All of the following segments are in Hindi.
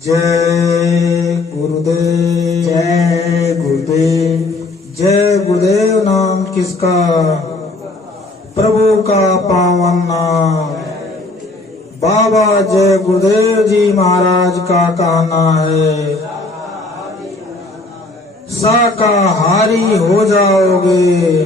जय गुरुदेव। जय गुरुदेव। जय गुरुदेव नाम किसका, प्रभु का पावन नाम। बाबा जय गुरुदेव जी महाराज का कहना है, शाकाहारी हो जाओगे,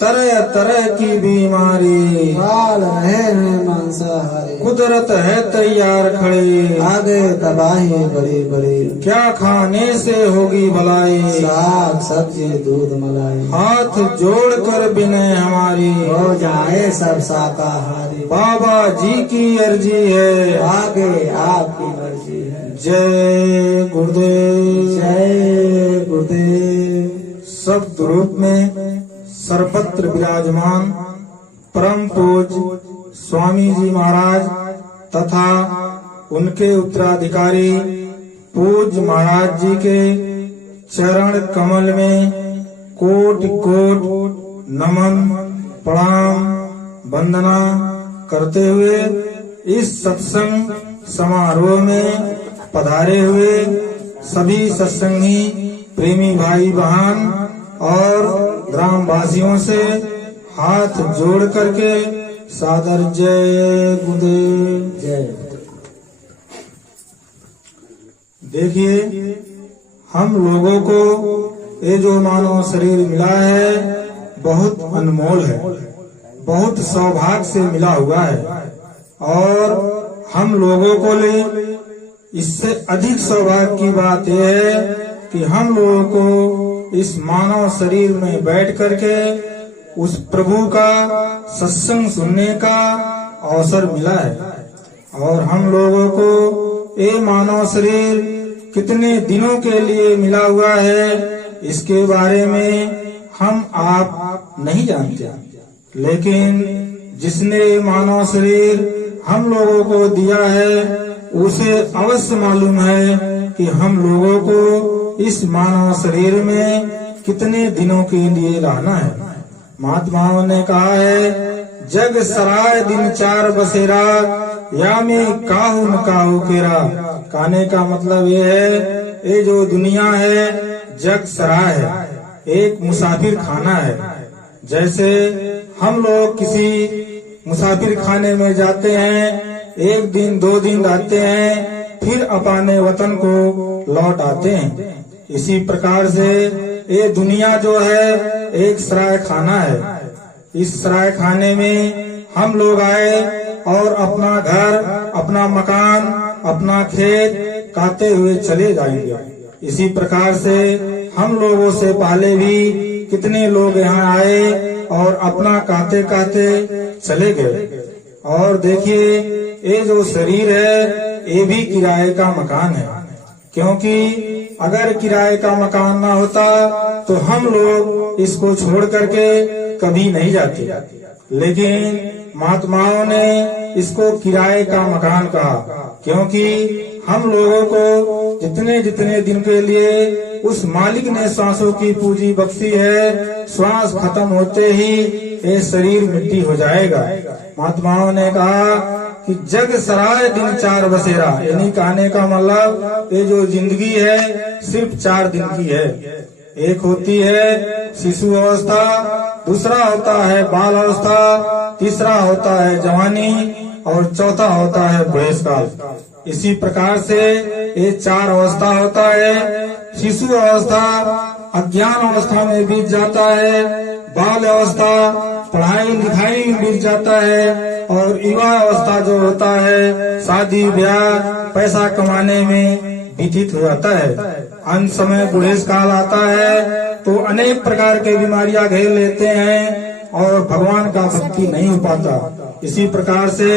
तरह तरह की बीमारी, बाल रहे हैं मांसाहारी, कुदरत है तैयार खड़ी, आगे तबाही बड़ी बड़ी, क्या खाने से होगी भलाई, साग सब्जी दूध मलाई, हाथ जोड़ कर विनय हमारी, हो जाए सब शाकाहारी, बाबा जी की अर्जी है, आगे आपकी मर्जी है। जय गुरुदेव। जय गुरुदेव। शब्द रूप में सर्वत्र विराजमान परम पूज्य स्वामी जी महाराज तथा उनके उत्तराधिकारी पूज्य महाराज जी के चरण कमल में कोटि कोटि नमन प्रणाम वंदना करते हुए इस सत्संग समारोह में पधारे हुए सभी सत्संगी प्रेमी भाई बहन और ग्रामवासियों से हाथ जोड़ करके सादर जय गुरुदेव। जय। देखिए, हम लोगों को ये जो मानव शरीर मिला है बहुत अनमोल है, बहुत सौभाग्य से मिला हुआ है और हम लोगों को लिए इससे अधिक सौभाग्य की बात यह है कि हम लोगों को इस मानव शरीर में बैठ करके उस प्रभु का सत्संग सुनने का अवसर मिला है। और हम लोगों को ये मानव शरीर कितने दिनों के लिए मिला हुआ है इसके बारे में हम आप नहीं जानते, लेकिन जिसने मानव शरीर हम लोगों को दिया है उसे अवश्य मालूम है कि हम लोगों को इस मानव शरीर में कितने दिनों के लिए रहना है। महात्माओं ने कहा है, जग सराय दिन चार बसेरा, या में काहू न काहू केरा। कहने का मतलब ये है, ये जो दुनिया है जग सराय है, एक मुसाफिर खाना है। जैसे हम लोग किसी मुसाफिर खाने में जाते हैं, एक दिन दो दिन रहते हैं, फिर अपने वतन को लौट आते हैं। इसी प्रकार से ये दुनिया जो है एक सराय खाना है। इस सराय खाने में हम लोग आए और अपना घर, अपना मकान, अपना खेत काटे हुए चले जाएंगे। इसी प्रकार से हम लोगों से पहले भी कितने लोग यहाँ आए और अपना काटे काटे चले गए। और देखिए, ये जो शरीर है ये भी किराए का मकान है, क्योंकि अगर किराए का मकान ना होता तो हम लोग इसको छोड़ करके कभी नहीं जाते, लेकिन महात्माओं ने इसको किराए का मकान कहा, क्योंकि हम लोगों को जितने जितने दिन के लिए उस मालिक ने श्वासों की पूंजी बख्शी है, श्वास खत्म होते ही ये शरीर मिट्टी हो जाएगा। महात्माओं ने कहा कि जग सराय दिन चार बसेरा, यानी कहने का मतलब ये जो जिंदगी है सिर्फ 4 दिन की है। एक होती है शिशु अवस्था, दूसरा होता है बाल अवस्था, तीसरा होता है जवानी और चौथा होता है बूढ़ेसकाल। इसी प्रकार से ये 4 अवस्था होता है। शिशु अवस्था अज्ञान अवस्था में बीत जाता है, बाल अवस्था पढ़ाई लिखाई में बीत जाता है और युवा अवस्था जो होता है शादी ब्याह पैसा कमाने में व्यतीत हो जाता है। अंत समय बूढ़ेस काल आता है तो अनेक प्रकार के बीमारियां घेर लेते हैं और भगवान का भक्ति नहीं हो पाता। इसी प्रकार से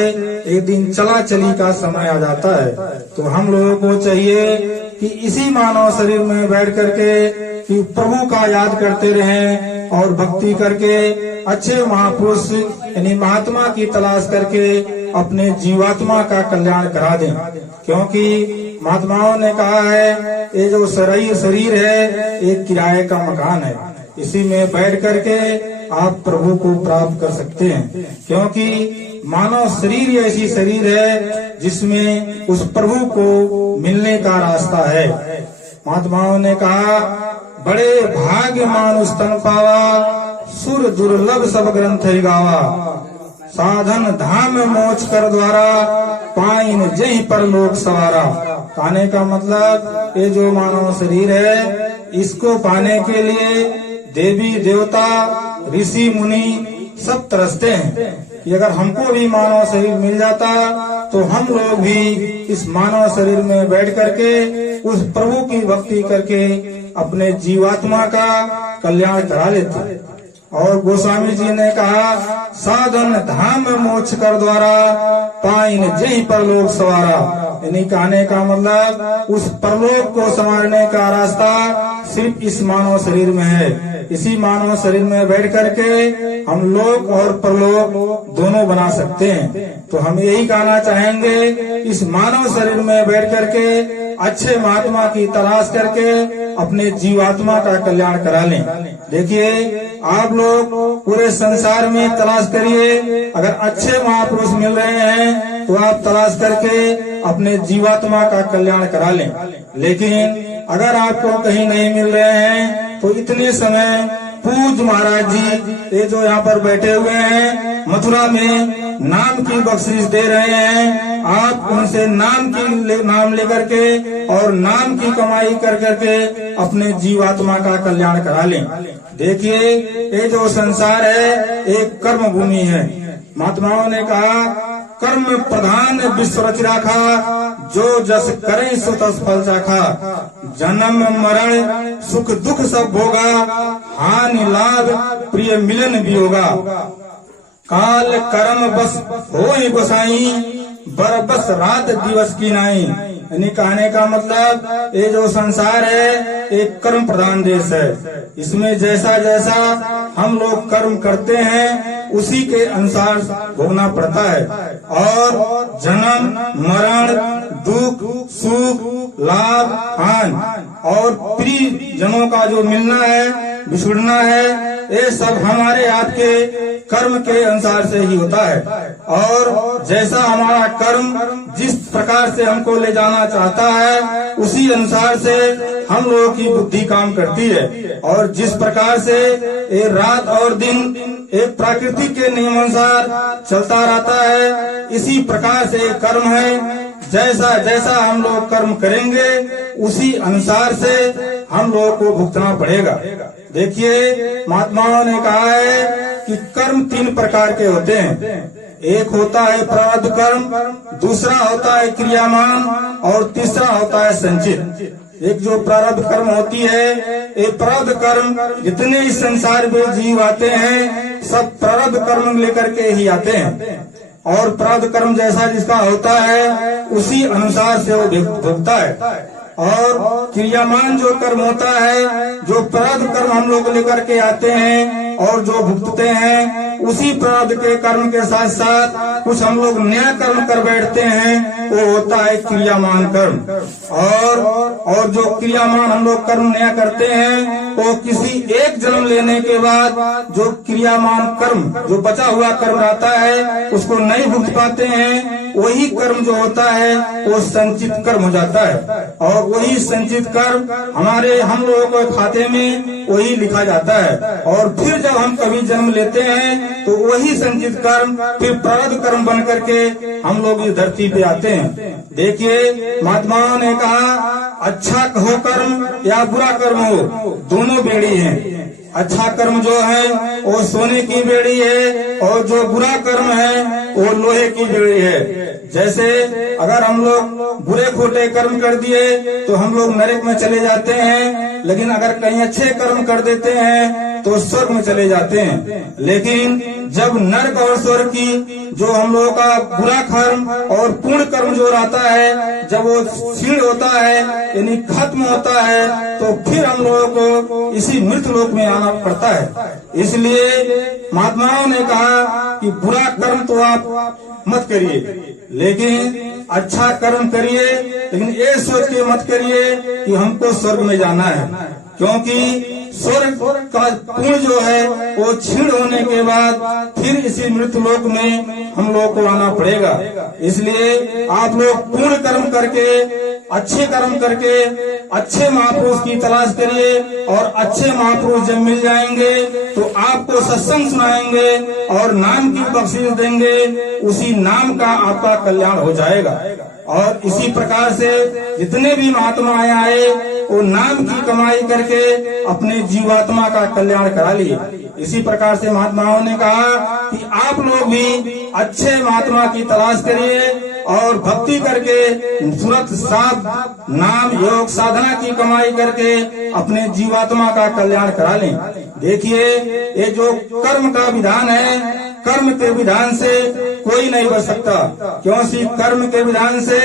एक दिन चला चली का समय आ जाता है। तो हम लोगों को चाहिए कि इसी मानव शरीर में बैठ करके कि प्रभु का याद करते रहें और भक्ति करके अच्छे महापुरुष यानी महात्मा की तलाश करके अपने जीवात्मा का कल्याण करा दें, क्योंकि महात्माओं ने कहा है ये जो शरीर है एक किराए का मकान है, इसी में बैठ करके आप प्रभु को प्राप्त कर सकते हैं। क्योंकि मानव शरीर ही ऐसी शरीर है जिसमें उस प्रभु को मिलने का रास्ता है। महात्माओं ने कहा, बड़े भाग्य मानुष तन पावा, सुर दुर्लभ सब ग्रंथ गावा, साधन धाम मोच कर द्वारा, पाइन जही पर लोक सवारा। कहने का मतलब ये जो मानव शरीर है, इसको पाने के लिए देवी देवता ऋषि मुनि सब तरसते हैं कि अगर हमको भी मानव शरीर मिल जाता तो हम लोग भी इस मानव शरीर में बैठ करके उस प्रभु की भक्ति करके अपने जीवात्मा का कल्याण करा लेते। और गोस्वामी जी ने कहा, साधन धाम मोक्ष कर द्वारा, पाइन जही परलोक सवारा। यानी कहने का मतलब उस परलोक को संवारने का रास्ता सिर्फ इस मानव शरीर में है। इसी मानव शरीर में बैठ करके हम लोक और परलोक दोनों बना सकते हैं। तो हम यही कहना चाहेंगे, इस मानव शरीर में बैठ करके अच्छे महात्मा की तलाश करके अपने जीवात्मा का कल्याण करा लें। देखिए, आप लोग पूरे संसार में तलाश करिए, अगर अच्छे महापुरुष मिल रहे हैं तो आप तलाश करके अपने जीवात्मा का कल्याण करा लें। लेकिन अगर आपको कहीं नहीं मिल रहे हैं तो इतने समय पूज महाराज जी, ये जो यहाँ पर बैठे हुए हैं, मथुरा में नाम की बख्शिश दे रहे हैं। आप उनसे नाम लेकर के और नाम की कमाई कर करके अपने जीवात्मा का कल्याण करा लें। देखिए, ये जो संसार है एक कर्म भूमि है। महात्माओं ने कहा, कर्म प्रधान विश्व रच राखा, जो जस करे सो तस फल चाखा। जन्म मरण सुख दुख सब भोगा, हानि लाभ प्रिय मिलन भी होगा। काल कर्म बस होए गोसाई, बरबस रात दिवस की नाई। यानी कहने का मतलब ये जो संसार है एक कर्म प्रधान देश है। इसमें जैसा जैसा हम लोग कर्म करते हैं उसी के अनुसार भोगना पड़ता है। और जन्म मरण दुख सुख लाभ हानि और प्रिय जनों का जो मिलना है बिछुड़ना है, ये सब हमारे आपके कर्म के अनुसार से ही होता है। और जैसा हमारा कर्म जिस प्रकार से हमको ले जाना चाहता है उसी अनुसार से हम लोगों की बुद्धि काम करती है। और जिस प्रकार से ये रात और दिन एक प्राकृतिक के नियमानुसार चलता रहता है, इसी प्रकार से कर्म है। जैसा जैसा हम लोग कर्म करेंगे उसी अनुसार से हम लोगों को भुगतना पड़ेगा। देखिए, महात्माओं ने कहा है कि कर्म 3 प्रकार के होते हैं। एक होता है प्रारब्ध कर्म, दूसरा होता है क्रियामान और तीसरा होता है संचित। एक जो प्रारब्ध कर्म होती है, ये प्रारब्ध कर्म जितने इस संसार में जीव आते हैं सब प्रारब्ध कर्म लेकर के ही आते हैं। और प्रारब्ध कर्म जैसा जिसका होता है उसी अनुसार से वो भुगतता है। और क्रियामान जो कर्म होता है, जो प्रारब्ध कर्म हम लोग लेकर के आते हैं और जो भुगतते हैं, उसी प्रारब्ध के कर्म के साथ साथ कुछ हम लोग नया कर्म कर बैठते हैं, वो होता है क्रियामान कर्म। और जो क्रियामान हम लोग कर्म नया करते हैं वो किसी एक जन्म लेने के बाद जो क्रियामान कर्म जो बचा हुआ कर्म रहता है उसको नहीं भुगत पाते हैं। वही कर्म जो होता है वो संचित कर्म हो जाता है। और वही संचित कर्म हम लोगों के खाते में वही लिखा जाता है। और फिर जब हम कभी जन्म लेते हैं तो वही संचित कर्म फिर प्रारब्ध कर्म बन करके हम लोग इस धरती पे आते हैं। देखिए, महात्माओं ने कहा, अच्छा हो कर्म या बुरा कर्म हो, दोनों बेड़ी हैं। अच्छा कर्म जो है वो सोने की बेड़ी है और जो बुरा कर्म है वो लोहे की बेड़ी है। जैसे अगर हम लोग बुरे खोटे कर्म कर दिए तो हम लोग नरक में चले जाते हैं, लेकिन अगर कहीं अच्छे कर्म कर देते हैं तो स्वर्ग में चले जाते हैं। लेकिन जब नरक और स्वर्ग की जो हम लोगों का बुरा कर्म और पूर्ण कर्म जो रहता है, जब वो क्षीण होता है यानी खत्म होता है, तो फिर हम लोगों को इसी मृत लोक में आना पड़ता है। इसलिए महात्माओं ने कहा कि बुरा कर्म तो आप मत करिए, लेकिन अच्छा कर्म करिए, लेकिन ये सोच के मत करिए कि हमको स्वर्ग में जाना है। क्योंकि स्वर्ग का पुण्य जो है वो क्षीण होने के बाद फिर इसी मृत्यु लोक में हम लोग को आना पड़ेगा। इसलिए आप लोग पूर्ण कर्म करके, अच्छे कर्म करके अच्छे महापुरुष की तलाश करिए, और अच्छे महापुरुष जब मिल जाएंगे तो आपको सत्संग सुनाएंगे और नाम की बख्शीश देंगे। उसी नाम का आपका कल्याण हो जाएगा। और इसी प्रकार से जितने भी महात्मा आए वो नाम की कमाई करके अपने जीवात्मा का कल्याण करा लिए। इसी प्रकार से महात्माओं ने कहा कि आप लोग भी अच्छे महात्मा की तलाश करिए और भक्ति करके सूरत साध नाम योग साधना की कमाई करके अपने जीवात्मा का कल्याण करा लें। देखिए, ये जो कर्म का विधान है, कर्म के विधान से कोई नहीं बच सकता, क्योंकि कर्म के विधान से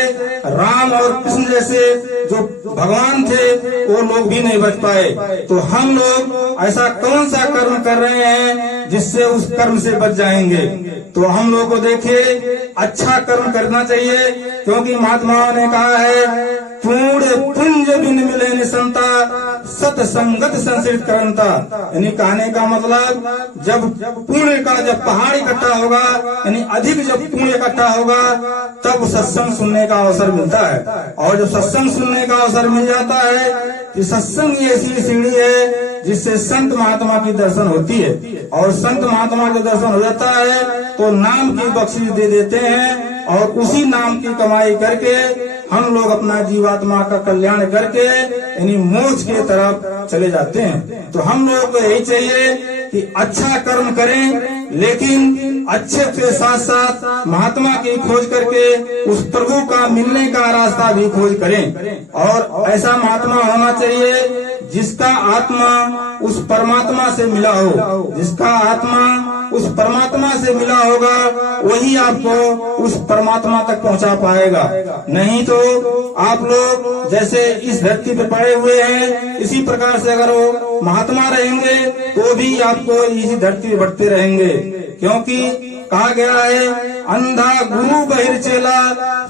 राम और कृष्ण जैसे जो भगवान थे वो लोग भी नहीं बच पाए। तो हम लोग ऐसा कौन सा कर्म कर रहे हैं जिससे उस कर्म से बच जाएंगे? तो हम लोग को देखिए अच्छा कर्म करना चाहिए, क्योंकि महात्माओं ने कहा है पूर्ण पुंज बिन मिले निसंता सतसंगत संसित करंता। यानी कहने का मतलब जब पुण्य का जब पहाड़ इकट्ठा होगा, यानी अधिक जब पुण्य इकट्ठा होगा तब सत्संग सुनने का अवसर मिलता है। और जब सत्संग सुनने का अवसर मिल जाता है कि सत्संग ऐसी सीढ़ी है जिससे संत महात्मा की दर्शन होती है, और संत महात्मा के दर्शन हो जाता है तो नाम की बख्शीश दे देते हैं, और उसी नाम की कमाई करके हम लोग अपना जीवात्मा का कल्याण करके यानी मोक्ष के तरफ चले जाते हैं। तो हम लोग को यही चाहिए कि अच्छा कर्म करें, लेकिन अच्छे के साथ साथ महात्मा की खोज करके उस प्रभु का मिलने का रास्ता भी खोज करें। और ऐसा महात्मा होना चाहिए जिसका आत्मा उस परमात्मा से मिला हो। जिसका आत्मा उस परमात्मा से मिला होगा वही आपको उस परमात्मा तक पहुंचा पाएगा। नहीं तो आप लोग जैसे इस धरती पे पड़े हुए हैं, इसी प्रकार से अगर वो महात्मा रहेंगे तो भी आपको इसी धरती पे बढ़ते रहेंगे। क्योंकि कहा गया है अंधा गुरु बहिर चेला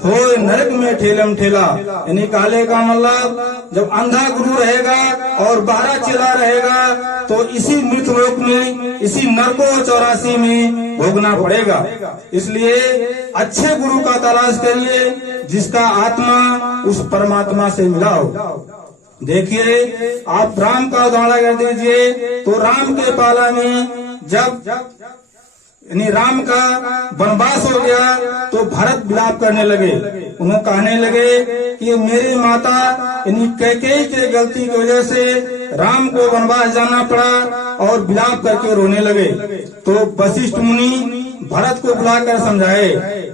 हो नरक में ठेलम ठेला। यानी काले का मतलब जब अंधा गुरु रहेगा और बहरा चेला रहेगा तो इसी मृतलोक में, इसी नरको 84 में भोगना पड़ेगा। इसलिए अच्छे गुरु का तलाश करिए जिसका आत्मा उस परमात्मा से मिला हो। देखिए, आप राम का उदाहरण कर दीजिए तो राम के पाला में जब यानी राम का वनवास हो गया तो भरत विलाप करने लगे। उन्होंने कहने लगे कि मेरी माता यानी कैकेयी के गलती की वजह से राम को वनवास जाना पड़ा, और विलाप करके रोने लगे। तो वशिष्ठ मुनि भरत को बुलाकर समझाए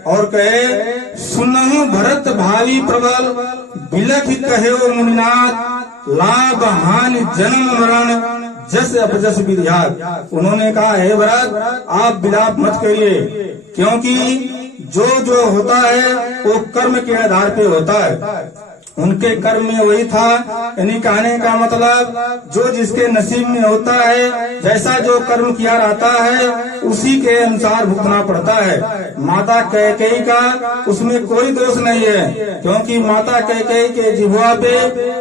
और कहे सुनहु भरत भावी प्रबल बिलख कहे मुनिनाथ लाभ हानि जन्म मरण जस अपजस विधियात। उन्होंने कहा हे भरत आप विलाप मत करिए, क्योंकि जो होता है वो कर्म के आधार पे होता है। उनके कर्म में वही था, यानी कहने का मतलब जो जिसके नसीब में होता है, जैसा जो कर्म किया रहता है उसी के अनुसार भुगतना पड़ता है। माता कैकेयी का उसमें कोई दोष नहीं है, क्योंकि माता कैकेयी के जिह्वा पे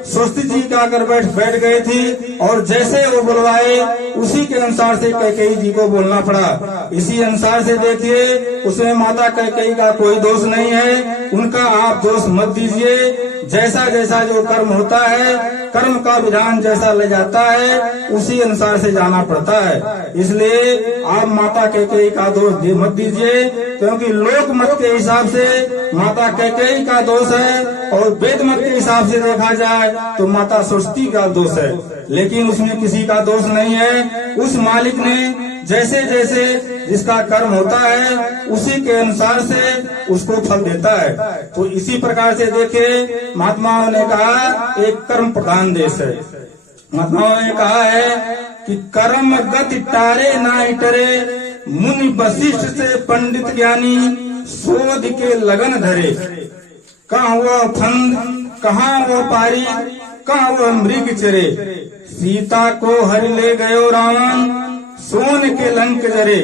स्वस्ति जी का कर बैठ गई थी, और जैसे वो बुलवाए उसी के अनुसार से कैकेयी जी को बोलना पड़ा। इसी अनुसार से देखिए उसमें माता कैकेयी का कोई दोष नहीं है, उनका आप दोष मत दीजिए। जैसा जैसा जो कर्म होता है, कर्म का विधान जैसा ले जाता है उसी अनुसार से जाना पड़ता है। इसलिए आप माता कैकेयी का दोष मत दीजिए, क्योंकि लोक मत के हिसाब से माता कैकेयी का दोष है, और वेद मत के हिसाब से देखा जाए तो माता सरस्वती का दोष है, लेकिन उसमें किसी का दोष नहीं है। उस मालिक ने जैसे जैसे जिसका कर्म होता है उसी के अनुसार से उसको फल देता है। तो इसी प्रकार से देखिए महात्माओं ने कहा एक कर्म प्रधान देश है। महात्माओं ने कहा है कि कर्म गति टारे ना टरे मुनि वशिष्ठ से पंडित ज्ञानी शोध के लगन धरे। कहाँ हुआ फंद कहाँ वो पारी कहाँ वो मृग चरे। सीता को हरि ले गयो रावण सोन के लंक जरे।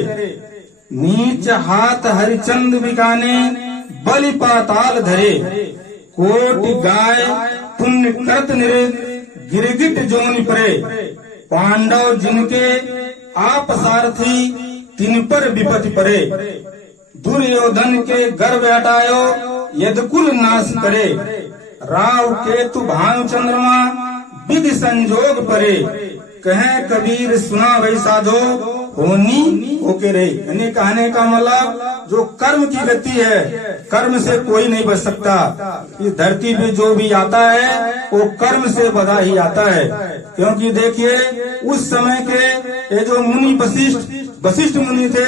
नीच हाथ हरिचंद बिकाने बलि पाताल धरे। कोटि गाय पुण्य करत निरे गिरगिट जोनि परे, पांडव जिनके आप सारथी, तिन पर विपत्ति परे। दुर्योधन के गर्भ हटायो, यदकुल नाश करे। राव केतु भानु चंद्रमा, विधि संजोग परे। कहे कबीर सुना वही साधो, होनी होके रहे। यानी कहने का मतलब जो कर्म की गति है, कर्म से कोई नहीं बच सकता। इस धरती पे जो भी आता है वो कर्म से बधा ही आता है। क्योंकि देखिए उस समय के ये जो मुनि वशिष्ठ मुनि थे,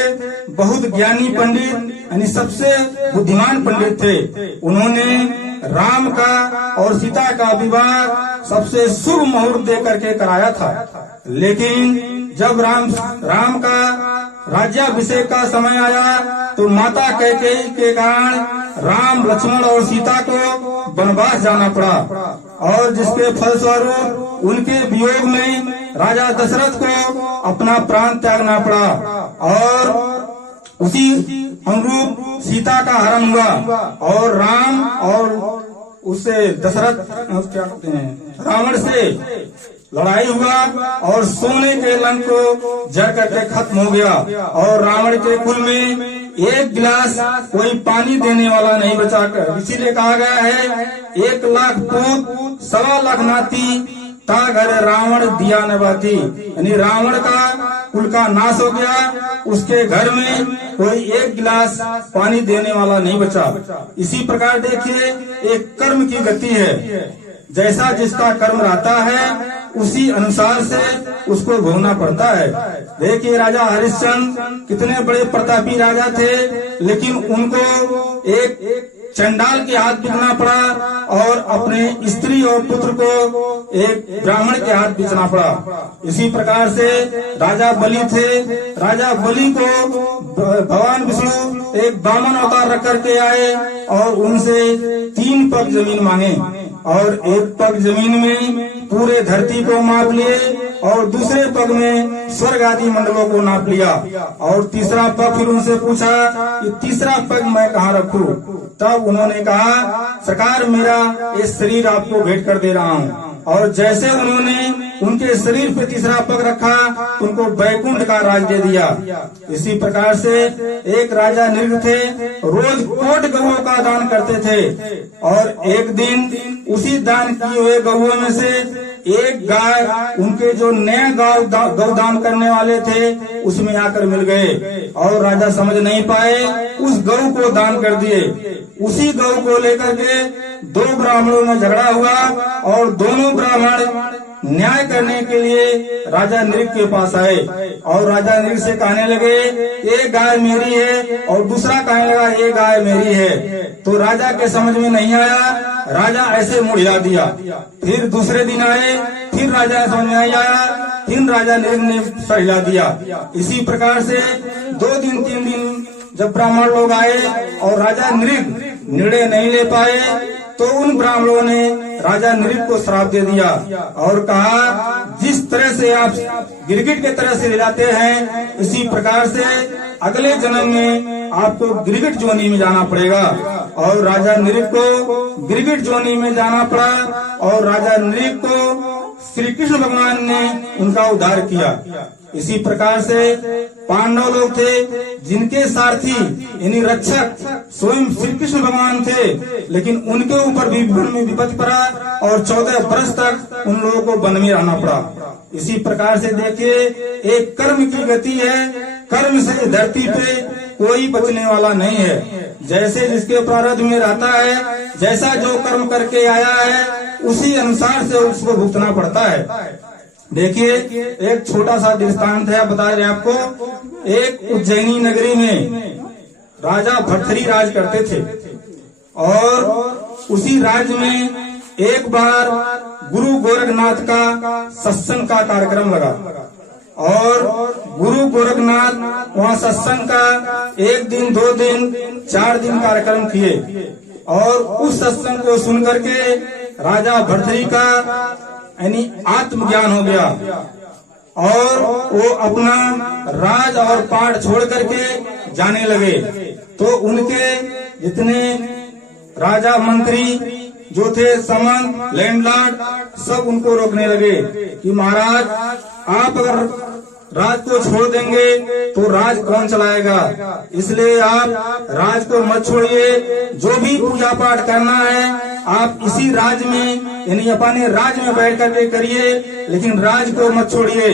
बहुत ज्ञानी पंडित, यानी सबसे बुद्धिमान पंडित थे। उन्होंने राम का और सीता का विवाह सबसे शुभ मुहूर्त दे करके कराया था। लेकिन जब राम का राज्याभिषेक का समय आया तो माता कैकेयी के कारण राम, लक्ष्मण और सीता को वनवास जाना पड़ा, और जिसके फलस्वरूप उनके वियोग में राजा दशरथ को अपना प्राण त्यागना पड़ा। और उसी अनुरूप सीता का हरण हुआ और राम और उससे दशरथ क्या कहते हैं रावण से लड़ाई हुआ और सोने के लंक को जड़ करके खत्म हो गया। और रावण के कुल में एक गिलास कोई पानी देने वाला नहीं बचा कर, इसीलिए कहा गया है 1 लाख पूत 1.25 लाख नाती, ता घर रावण दिया न बाती। यानी रावण का कुल का नाश हो गया, उसके घर में कोई एक गिलास पानी देने वाला नहीं बचा। इसी प्रकार देखिए एक कर्म की गति है, जैसा जिसका कर्म रहता है उसी अनुसार से उसको भोगना पड़ता है। देखिए राजा हरिश्चंद्र कितने बड़े प्रतापी राजा थे, लेकिन उनको एक चंडाल के हाथ बिकना पड़ा और अपने स्त्री और पुत्र को एक ब्राह्मण के हाथ बेचना पड़ा। इसी प्रकार से राजा बलि थे, राजा बलि को भगवान विष्णु एक बामन अवतार रख करके आए और उनसे 3 पग जमीन मांगे, और 1 पग जमीन में पूरे धरती को माप लिए और दूसरे पग में स्वर्ग आदि मंडलों को नाप लिया, और तीसरा पग फिर उनसे पूछा कि तीसरा पग मैं कहाँ रखूं। तब उन्होंने कहा सरकार मेरा ये शरीर आपको भेंट कर दे रहा हूँ। और जैसे उन्होंने उनके शरीर पे तीसरा पग रखा उनको बैकुंठ का राज दे दिया। इसी प्रकार से एक राजा नृग थे, रोज कोट गौओं का दान करते थे, और एक दिन उसी दान किए हुए गौओं में से एक गाय उनके जो नया गौदान करने वाले थे उसमें आकर मिल गए, और राजा समझ नहीं पाए, उस गौ को दान कर दिए। उसी गौ को लेकर के 2 ब्राह्मणों में झगड़ा हुआ और दोनों ब्राह्मण न्याय करने के लिए राजा नृग के पास आए, और राजा नृग से कहने लगे ये गाय मेरी है, और दूसरा कहने लगा ये गाय मेरी है। तो राजा के समझ में नहीं आया, राजा ऐसे मुड़िया दिया। फिर दूसरे दिन आए, फिर राजा समझ में नहीं आया, फिर राजा नृग ने सहिला दिया। इसी प्रकार से 2 दिन 3 दिन जब ब्राह्मण लोग आए और राजा नृग निर्णय नहीं ले पाए, तो उन ब्राह्मणों ने राजा नृग को श्राप दे दिया और कहा जिस तरह से आप गिरगिट के तरह से हिलाते हैं, इसी प्रकार से अगले जन्म में आपको गिरगिट जोनी में जाना पड़ेगा। और राजा नृग को गिरगिट जोनी में जाना पड़ा, और राजा नृग को श्री कृष्ण भगवान ने उनका उद्धार किया। इसी प्रकार से पांडव लोग थे जिनके सारथी यानी रक्षक स्वयं श्री कृष्ण भगवान थे, लेकिन उनके ऊपर भी वन में विपत्ति पड़ा और 14 वर्ष तक उन लोगों को वन में रहना पड़ा। इसी प्रकार से देखिए एक कर्म की गति है, कर्म से धरती पे कोई बचने वाला नहीं है। जैसे जिसके प्रारब्ध में रहता है, जैसा जो कर्म करके आया है उसी अनुसार से उसको भुगतना पड़ता है। देखिए एक छोटा सा दृष्टांत है, बता रहे आपको। एक उज्जैनी नगरी में राजा भर्तृहरि राज करते थे, और उसी राज्य में एक बार गुरु गोरखनाथ का सत्संग का कार्यक्रम लगा, और गुरु गोरखनाथ वहाँ सत्संग का 1 दिन 2 दिन 4 दिन कार्यक्रम किए, और उस सत्संग को सुन करके राजा भर्तृहरि का यानी आत्मज्ञान हो गया, और वो अपना राज और पाठ छोड़ करके जाने लगे। तो उनके जितने राजा मंत्री जो थे समन लैंडलॉर्ड सब उनको रोकने लगे कि महाराज आप अगर राज को छोड़ देंगे तो राज कौन चलाएगा, इसलिए आप राज को मत छोड़िए। जो भी पूजा पाठ करना है आप इसी राज में यानी अपने राज में बैठ करके करिए, लेकिन राज को मत छोड़िए।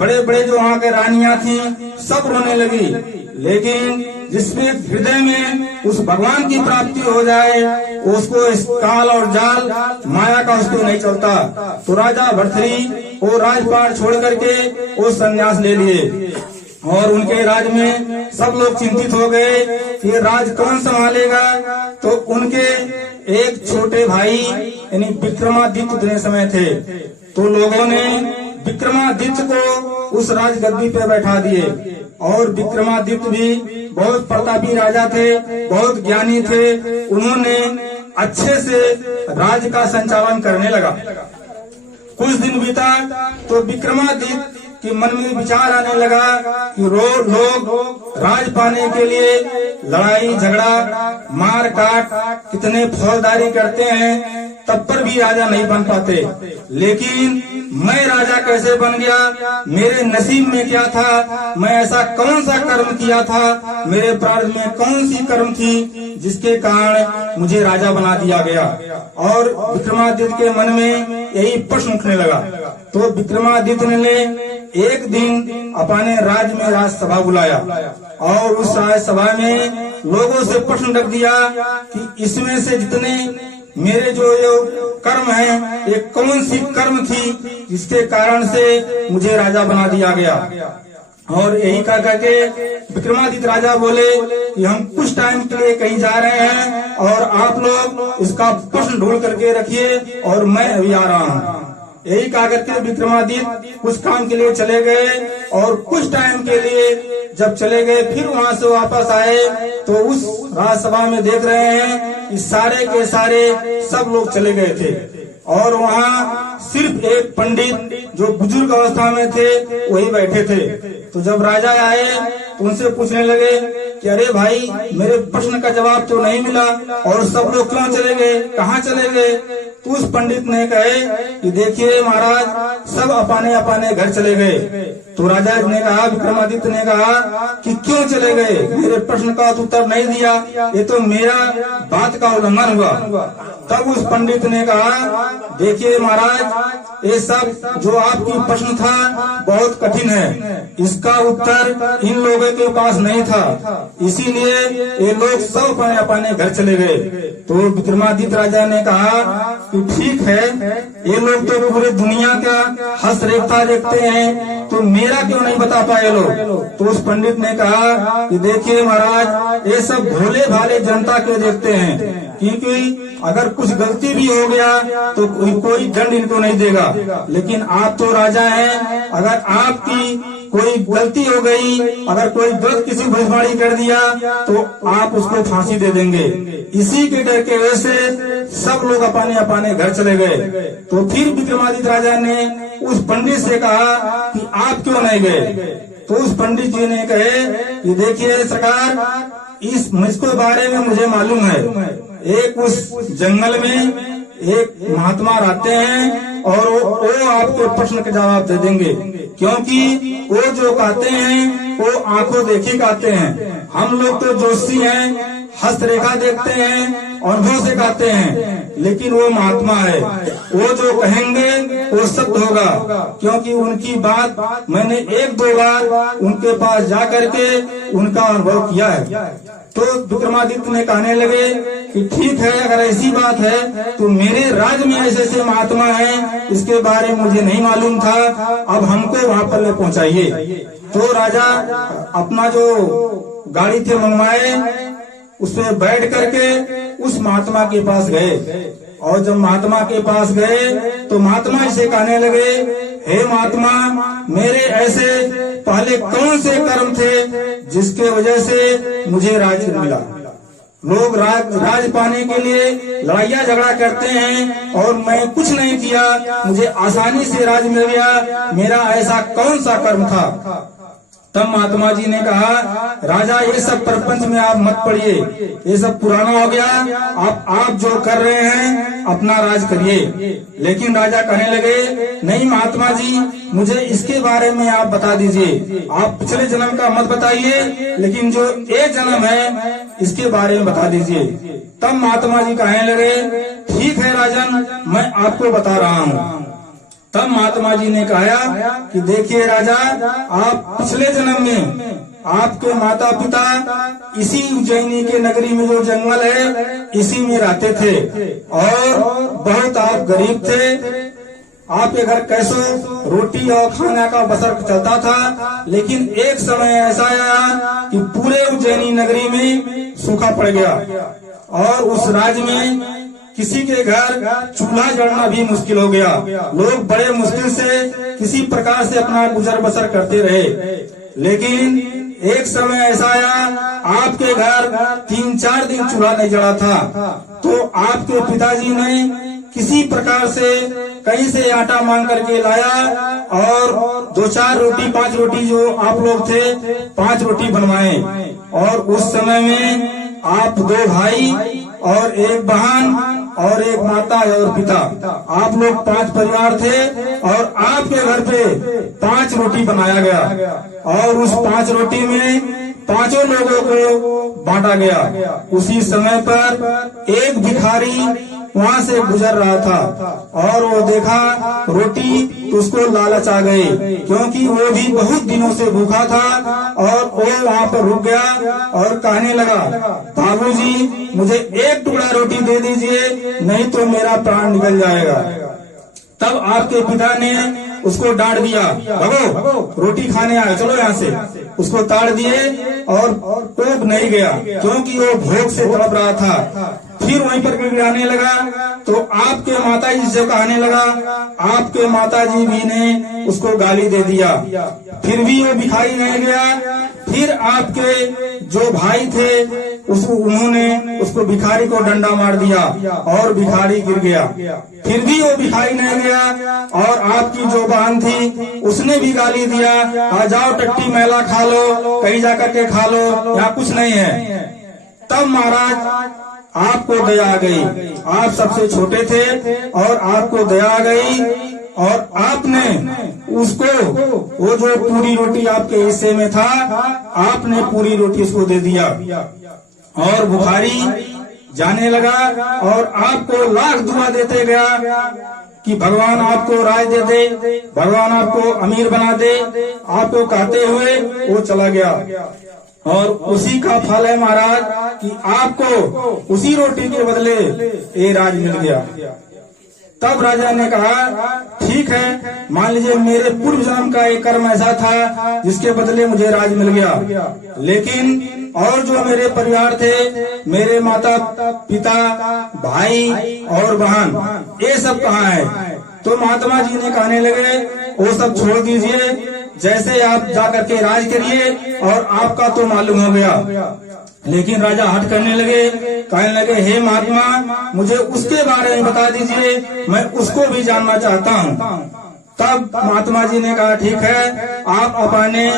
बड़े बड़े जो वहाँ के रानियां थी सब रोने लगी, लेकिन जिसमें हृदय में उस भगवान की प्राप्ति हो जाए उसको इस काल और जाल माया का उसको नहीं चलता। तो राजा भर्तृहरि वो राजपाट छोड़ करके वो संन्यास ले लिए और उनके राज में सब लोग चिंतित हो गए कि राज कौन संभालेगा। तो उनके एक छोटे भाई यानी विक्रमादित्य उतने समय थे, तो लोगों ने विक्रमादित्य को उस राजगद्दी पे बैठा दिए। और विक्रमादित्य भी बहुत प्रतापी राजा थे, बहुत ज्ञानी थे, उन्होंने अच्छे से राज्य का संचालन करने लगा। कुछ दिन बीता तो विक्रमादित्य के मन में विचार आने लगा कि लोग राज पाने के लिए लड़ाई झगड़ा मार काट कितने फौजदारी करते हैं, तब पर भी राजा नहीं बन पाते, लेकिन मैं राजा कैसे बन गया, मेरे नसीब में क्या था, मैं ऐसा कौन सा कर्म किया था, मेरे प्रारब्ध में कौन सी कर्म थी जिसके कारण मुझे राजा बना दिया गया। और विक्रमादित्य के मन में यही प्रश्न उठने लगा। तो विक्रमादित्य ने एक दिन अपने राज्य में राजसभा बुलाया और उस राजसभा में लोगों से प्रश्न रख दिया कि इसमें से जितने मेरे जो कर्म है ये कौन सी कर्म थी जिसके कारण से मुझे राजा बना दिया गया। और यही कह करके विक्रमादित्य राजा बोले कि हम कुछ टाइम के लिए कहीं जा रहे हैं और आप लोग इसका प्रश्न ढूंढ करके रखिए और मैं अभी आ रहा हूँ। यही कहा करके विक्रमादित्य कुछ काम के लिए चले गए और कुछ टाइम के लिए जब चले गए फिर वहाँ से वापस आए तो उस राजसभा में देख रहे हैं कि सारे के सारे सब लोग चले गए थे और वहाँ सिर्फ एक पंडित जो बुजुर्ग अवस्था में थे वही बैठे थे। तो जब राजा आए तो उनसे पूछने लगे कि अरे भाई मेरे प्रश्न का जवाब तो नहीं मिला और सब लोग क्यों चले गए, कहाँ चले गए। तो उस पंडित ने कहे कि देखिए महाराज सब अपने अपने घर चले गए। तो राजा ने कहा, विक्रमादित्य ने कहा कि क्यों चले गए, मेरे प्रश्न का उत्तर नहीं दिया, ये तो मेरा बात का उल्लंघन हुआ। तब उस पंडित ने कहा देखिए महाराज ये सब जो आपकी प्रश्न था बहुत कठिन है, इसका उत्तर इन लोगों के पास नहीं था, इसीलिए ये लोग सब अपने अपने घर चले गए। तो विक्रमादित्य राजा ने कहा कि ठीक है, ये लोग तो पूरी दुनिया का हंस रेखा देखते हैं, तो मेरा क्यों नहीं बता पाए लोग। तो उस पंडित ने कहा कि देखिए महाराज ये सब भोले भाले जनता के देखते हैं, क्योंकि अगर कुछ गलती भी हो गया तो कोई दंड इनको नहीं देगा, लेकिन आप तो राजा हैं, अगर आपकी कोई गलती हो गई, अगर कोई गलत किसी भविष्यवाणी कर दिया तो आप उसको फांसी दे देंगे। इसी के डर के वजह से सब लोग अपने अपने घर चले गए। तो फिर विक्रमादित्य राजा ने उस पंडित से कहा कि आप क्यों नहीं गए। तो उस पंडित जी ने कहे कि देखिए सरकार इस मुझको बारे में मुझे मालूम है, एक उस जंगल में एक महात्मा रहते हैं और वो आपके प्रश्न के जवाब दे देंगे, क्योंकि वो जो कहते हैं वो आंखों देखी कहते हैं, हम लोग तो जोशी हैं, हस्तरेखा देखते हैं, अनुभव से कहते हैं, लेकिन वो महात्मा है, वो जो कहेंगे वो सत्य होगा, क्योंकि उनकी बात मैंने एक दो बार उनके पास जा करके उनका अनुभव किया है। तो विक्रमादित्य ने कहने लगे कि ठीक है, अगर ऐसी बात है तो मेरे राज्य में ऐसे ऐसे महात्मा हैं, इसके बारे में मुझे नहीं मालूम था, अब हमको वहाँ पर ले पहुँचाइए। तो राजा अपना जो गाड़ी थे मंगवाए उसमें बैठ करके उस महात्मा के पास गए और जब महात्मा के पास गए तो महात्मा इसे कहने लगे, हे महात्मा मेरे ऐसे पहले कौन से कर्म थे जिसके वजह से मुझे राज्य मिला। लोग राज पाने के लिए लड़ाइयाँ झगड़ा करते हैं और मैं कुछ नहीं किया, मुझे आसानी से राज मिल गया, मेरा ऐसा कौन सा कर्म था। तब महात्मा जी ने कहा, राजा ये सब प्रपंच में आप मत पड़िए, ये सब पुराना हो गया, आप जो कर रहे हैं अपना राज करिए। लेकिन राजा कहने लगे, नहीं महात्मा जी, मुझे इसके बारे में आप बता दीजिए, आप पिछले जन्म का मत बताइए, लेकिन जो एक जन्म है इसके बारे में बता दीजिए। तब महात्मा जी कहने लगे, ठीक है राजन, मैं आपको बता रहा हूँ। तब महात्मा जी ने कहा कि देखिए राजा, आप पिछले जन्म में आपके माता पिता इसी उज्जैनी के नगरी में जो जंगल है इसी में रहते थे और बहुत आप गरीब थे। आपके घर कैसो रोटी और खाना का बसर चलता था, लेकिन एक समय ऐसा आया कि पूरे उज्जैनी नगरी में सूखा पड़ गया और उस राज्य में किसी के घर चूल्हा जलना भी मुश्किल हो गया। लोग बड़े मुश्किल से किसी प्रकार से अपना गुजर बसर करते रहे। लेकिन एक समय ऐसा आया, आपके घर 3-4 दिन चूल्हा नहीं जला था, तो आपके पिताजी ने किसी प्रकार से कहीं से आटा मांग करके लाया और 2-4 रोटी 5 रोटी जो आप लोग थे 5 रोटी बनवाए। और उस समय में आप 2 भाई और 1 बहन और 1 माता और पिता, आप लोग 5 परिवार थे और आपके घर पे 5 रोटी बनाया गया और उस 5 रोटी में 5 लोगों को बांटा गया। उसी समय पर एक भिखारी वहाँ से गुजर रहा था और वो देखा रोटी तो उसको लालच आ गई, क्योंकि वो भी बहुत दिनों से भूखा था और वो वहाँ पर रुक गया और कहने लगा, बाबूजी मुझे 1 टुकड़ा रोटी दे दीजिए, नहीं तो मेरा प्राण निकल जाएगा। तब आपके पिता ने उसको डांट दिया, भगो रोटी खाने आए, चलो यहाँ से। उसको ताड़ दिए और टोक नहीं गया, क्योंकि वो भूख से तड़प रहा था। फिर वहीं पर गिड़गिड़ाने लगा तो आपके माताजी से कहने लगा, आपके माताजी भी ने उसको गाली दे दिया। फिर भी वो भिखारी नहीं गया। फिर आपके जो भाई थे उन्होंने उसको भिखारी को डंडा मार दिया और भिखारी गिर गया। फिर भी वो भिखारी नहीं गया और आपकी जो बहन थी उसने भी गाली दिया, आ जाओ टट्टी मैला खा लो, कहीं जाकर के खा लो, यहाँ कुछ नहीं है। तब महाराज आपको दया आ गई, आप सबसे छोटे थे और आपको दया आ गई और आपने उसको वो जो पूरी रोटी आपके हिस्से में था, आपने पूरी रोटी उसको दे दिया और भिखारी जाने लगा और आपको लाख दुआ देते गया कि भगवान आपको राज दे दे, भगवान आपको अमीर बना दे, आपको कहते हुए वो चला गया। और उसी का फल है महाराज कि आपको उसी रोटी के बदले ये राज मिल गया। तब राजा ने कहा, ठीक है, मान लीजिए मेरे पूर्व जन्म का एक कर्म ऐसा था जिसके बदले मुझे राज मिल गया, लेकिन और जो मेरे परिवार थे, मेरे माता पिता भाई और बहन, ये सब कहाँ है? तो महात्मा जी ने कहने लगे, वो सब छोड़ दीजिए, जैसे आप जाकर के राज करिए और आपका तो मालूम हो गया। लेकिन राजा हट करने लगे, कहने लगे, हे महात्मा मुझे उसके बारे में बता दीजिए, मैं उसको भी जानना चाहता हूँ। तब महात्मा जी ने कहा, ठीक है, आप अपने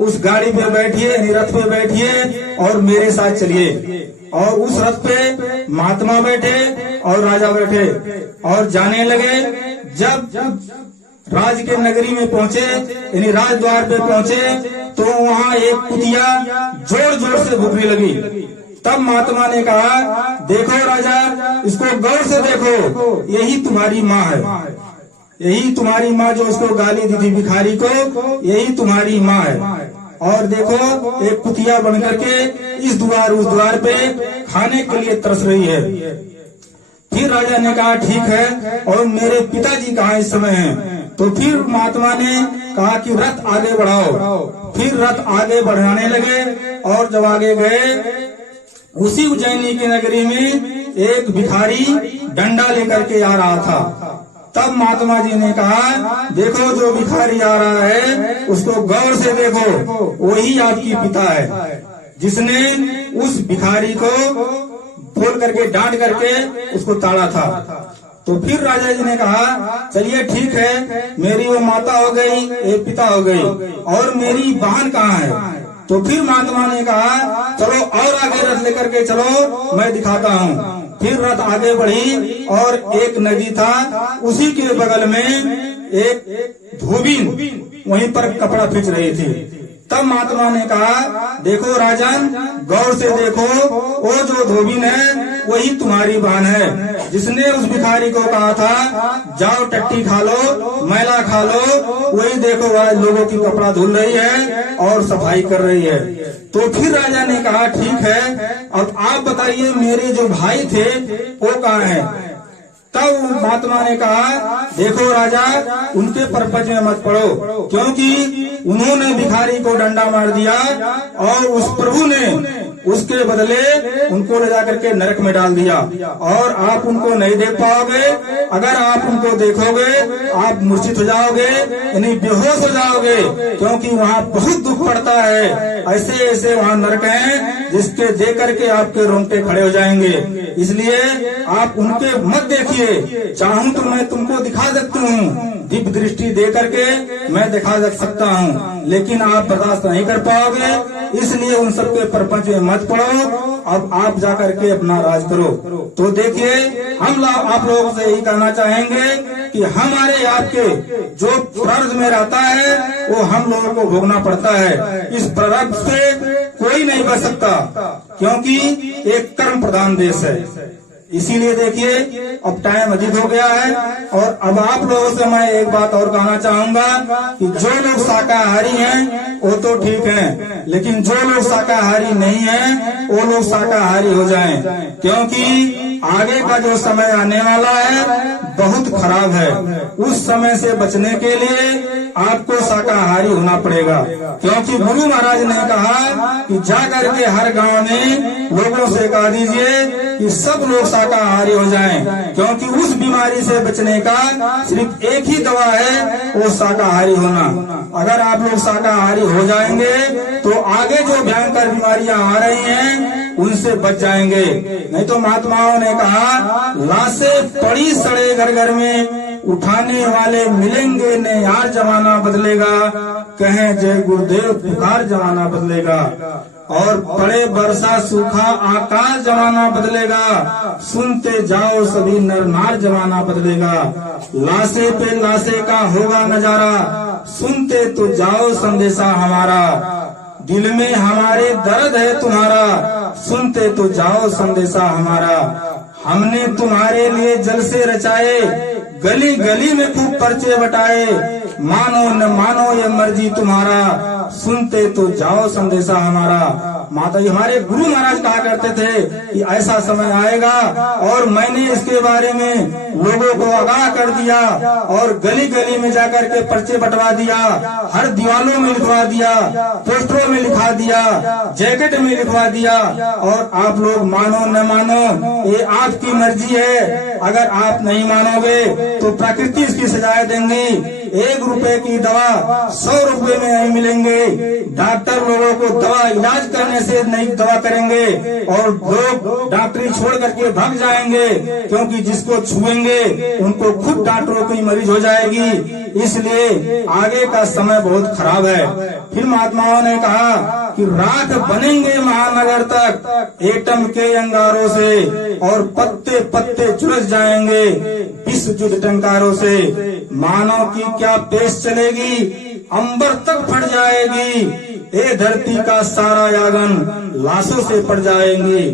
उस गाड़ी पे बैठिए, रथ पे बैठिए और मेरे साथ चलिए। और उस रथ पे महात्मा बैठे और राजा बैठे और जाने लगे। जब राज के नगरी में पहुँचे, यानी राज द्वार पे पहुँचे, तो वहाँ एक कुतिया जोर जोर से भूखने लगी। तब महात्मा ने कहा, देखो राजा, इसको गौर से देखो, यही तुम्हारी माँ है, यही तुम्हारी माँ जो उसको गाली दी थी भिखारी को, यही तुम्हारी माँ है। और देखो एक कुतिया बन करके इस द्वार उस द्वार पे खाने के लिए तरस रही है। फिर राजा ने कहा, ठीक है, और मेरे पिताजी कहाँ इस समय हैं? तो फिर महात्मा ने कहा कि रथ आगे बढ़ाओ। फिर रथ आगे बढ़ाने लगे और जब आगे गए, उसी उज्जैनी की नगरी में एक भिखारी डंडा लेकर के आ रहा था। तब महात्मा जी ने कहा, देखो जो भिखारी आ रहा है उसको गौर से देखो, वही आपकी पिता है जिसने उस भिखारी को बोल करके डांट करके उसको ताड़ा था। तो फिर राजा जी ने कहा चलिए ठीक है, मेरी वो माता हो गई, एक पिता हो गई, और मेरी बहन कहाँ है? तो फिर महात्मा ने कहा चलो और आगे रथ लेकर के चलो, मैं दिखाता हूँ। फिर रथ आगे बढ़ी और एक नदी था, उसी के बगल में एक धोबीन वहीं पर कपड़ा खींच रही थी। तब महात्मा ने कहा देखो राजन, गौर से देखो, वो जो धोबीन है वही तुम्हारी बहन है, जिसने उस भिखारी को कहा था जाओ टट्टी खा लो, मैला खा लो, वही देखो आज लोगों की कपड़ा धुल रही है और सफाई कर रही है। तो फिर राजा ने कहा ठीक है, अब आप बताइए मेरे जो भाई थे वो कहाँ हैं? तब महात्मा ने कहा देखो राजा, उनके परपंच में मत पड़ो, क्योंकि उन्होंने भिखारी को डंडा मार दिया और उस प्रभु ने उसके बदले उनको ले जाकर के नरक में डाल दिया, और आप उनको नहीं देख पाओगे। अगर आप उनको देखोगे आप मूर्छित हो जाओगे, यानी बेहोश हो जाओगे, क्योंकि वहाँ बहुत दुख पड़ता है। ऐसे ऐसे वहाँ नरक हैं जिसके देख करके आपके रोंगटे खड़े हो जाएंगे। इसलिए आप उनके मत देखिए, चाहूं तो मैं तुमको दिखा सकती हूँ, दिव्य दृष्टि दे करके मैं दिखा सकता हूँ, लेकिन आप बर्दाश्त नहीं कर पाओगे, इसलिए उन सबके परपंच में मत पड़ो, अब आप जाकर के अपना राज करो। तो देखिए हम आप लोगों से यही कहना चाहेंगे कि हमारे आपके जो प्रारब्ध में रहता है वो हम लोगों को भोगना पड़ता है। इस प्रारब्ध से कोई नहीं बच सकता, क्योंकि एक कर्म प्रधान देश है। इसीलिए देखिए अब टाइम अधिक हो गया है, और अब आप लोगों से मैं एक बात और कहना चाहूंगा कि जो लोग शाकाहारी हैं वो तो ठीक हैं, लेकिन जो लोग शाकाहारी नहीं हैं वो लोग शाकाहारी हो जाएं, क्योंकि आगे का जो समय आने वाला है बहुत खराब है। उस समय से बचने के लिए आपको शाकाहारी होना पड़ेगा, क्योंकि गुरु महाराज ने कहा कि जाकर के हर गांव में लोगों से कह दीजिए कि सब लोग शाकाहारी हो जाएं, क्योंकि उस बीमारी से बचने का सिर्फ एक ही दवा है, वो शाकाहारी होना। अगर आप लोग शाकाहारी हो जाएंगे तो आगे जो भयंकर बीमारियां आ रही हैं उनसे बच जाएंगे। नहीं तो महात्माओं ने कहा लाशें पड़ी सड़े घर घर में, उठाने वाले मिलेंगे ने, यार जमाना बदलेगा, कहें जय गुरुदेव पुकार जमाना बदलेगा, और पड़े बरसा सूखा आकाश जमाना बदलेगा, सुनते जाओ सभी नर नार जमाना बदलेगा, लाशे पे लाशे का होगा नजारा, सुनते तो जाओ संदेशा हमारा, दिल में हमारे दर्द है तुम्हारा, सुनते तो जाओ संदेशा हमारा, हमने तुम्हारे लिए जल से रचाए, गली गली में खूब पर्चे बटाए, मानो न मानो ये मर्जी तुम्हारा, सुनते तो जाओ संदेशा हमारा। माता जी हमारे गुरु महाराज कहा करते थे कि ऐसा समय आएगा, और मैंने इसके बारे में लोगों को आगाह कर दिया, और गली गली में जाकर के पर्चे बंटवा दिया, हर दीवालों में लिखवा दिया, पोस्टरों में लिखा दिया, जैकेट में लिखवा दिया, और आप लोग मानो न मानो ये आपकी मर्जी है। अगर आप नहीं मानोगे तो प्रकृति इसकी सजाएं देंगी। 1 रुपए की दवा 100 रुपए में नहीं मिलेंगे, डॉक्टर लोगों को दवा इलाज करने से नहीं दवा करेंगे, और लोग डॉक्टरी छोड़ करके भाग जाएंगे, क्योंकि जिसको छुएंगे उनको खुद डॉक्टरों की मरीज हो जाएगी। इसलिए आगे का समय बहुत खराब है। फिर महात्माओं ने कहा कि राख बनेंगे महानगर तक एटम के अंगारों से, और पत्ते पत्ते झुलस जाएंगे विश्व युद्ध टंकारों से, मानव की क्या पेश चलेगी, अंबर तक फट जाएगी, ए धरती का सारा यागन लाशों से पड़ जाएंगी,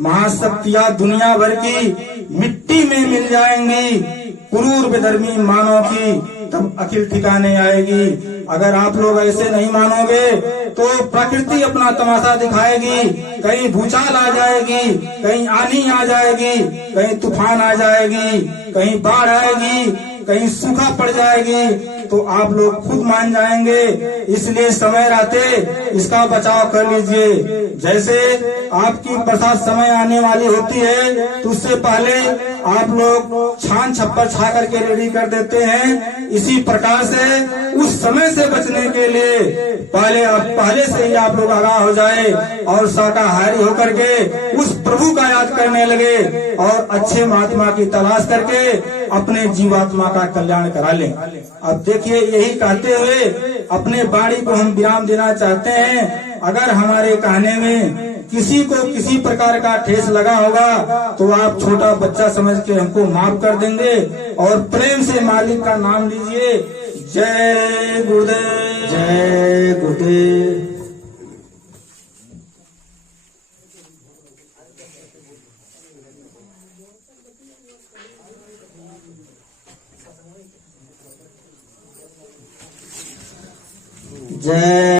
महाशक्तियां दुनिया भर की मिट्टी में मिल जाएंगी, क्रूर बेधर्मी मानव की तब अखिल ठिकाने आएगी। अगर आप लोग ऐसे नहीं मानोगे तो प्रकृति अपना तमाशा दिखाएगी, कहीं भूचाल आ जाएगी, कहीं आंधी आ जाएगी, कहीं तूफान आ जाएगी, कहीं बाढ़ आएगी, कहीं सूखा पड़ जाएगी, तो आप लोग खुद मान जाएंगे। इसलिए समय रहते इसका बचाव कर लीजिए। जैसे आपकी बरसात समय आने वाली होती है तो उससे पहले आप लोग छान छप्पर छा करके रेडी कर देते हैं। इसी प्रकार से उस समय से बचने के लिए पहले से ही आप लोग आगाह हो जाए और शाकाहारी होकर के उस प्रभु का याद करने लगे और अच्छे महात्मा की तलाश करके अपने जीवात्मा का कल्याण करा लें। अब देखिए, यही कहते हुए अपने वाणी को हम विराम देना चाहते हैं। अगर हमारे कहने में किसी को किसी प्रकार का ठेस लगा होगा तो आप छोटा बच्चा समझ के हमको माफ कर देंगे और प्रेम से मालिक का नाम लीजिए। जय गुरुदेव, जय गुरुदेव। जय